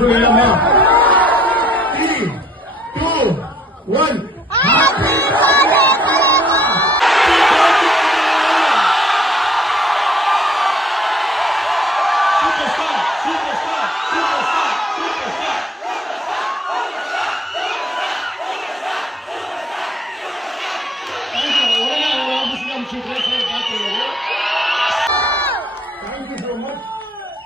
சொல்லலாமா? 3, 2, 1. Thank you so much.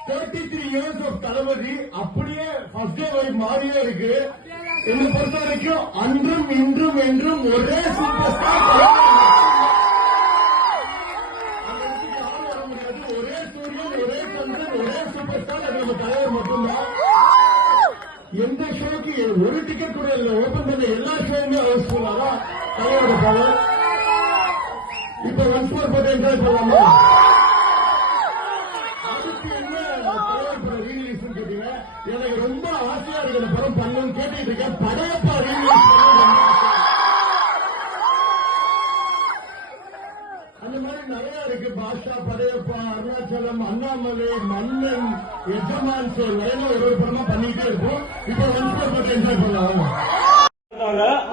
33 years of தளபதி அப்படியே first day வரை மாறியே இருக்கு. என்னை பொறுத்த வரைக்கும் அன்றும் இன்றும் என்றும் ஒரே சூப்பர் ஸ்டார் யாரும் வர முடியாது. ஒரே சூரியன், ஒரே சந்திரன், ஒரே சூப்பர் ஸ்டார் அது நம்ம தலைவர் மட்டும்தான். எந்த ஷோக்கு ஒரு டிக்கெட் கூட இல்லை. ஓபன் பண்ண எல்லா ஷோவுமே ஹவுஸ்ஃபுல்லாக தலைவரோட பவர். இப்ப ஒன்ஸ் மோர் போட்டு என்ஜாய் பண்ணலாமா? எனக்கு ரொம்ப ஆசையா இருக்கிற படம் பண்ணணும்னு கேட்டுட்டு இருக்கேன். படையப்பா அந்த மாதிரி நிறைய இருக்கு. பாஷா, படையப்பா, அருணாச்சலம், அண்ணாமலை, மன்னன், எஜமான் நிறைய ஒரு படமா பண்ணிட்டே இருக்கும். இப்ப வந்து என்ஜாய் பண்ணலாம்.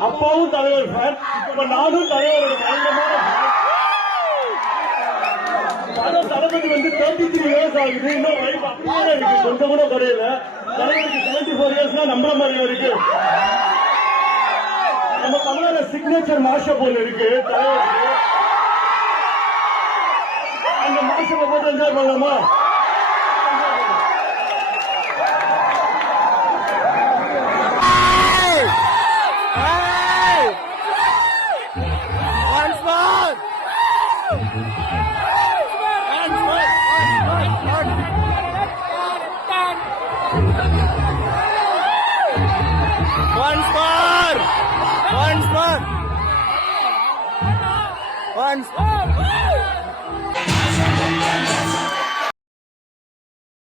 அப்பாவும் தலைவர் ஃபேன், இப்ப நானும் தலைவரோட பயங்கரமான தளபதி வந்து 33 years ஆகுது. இன்னும் லைஃப் அப்படியே இருக்கு, கொஞ்சம் கூட குறையல. தலைவருக்கு 74 years நம்புற மாதிரி இருக்கு. நம்ம தமிழோட சிக்னேச்சர் மாஷப் போல இருக்கு தலைவருக்கு. அந்த மாஷப்பை போட்டு என்ஜாய் பண்ணலாமா? Once more.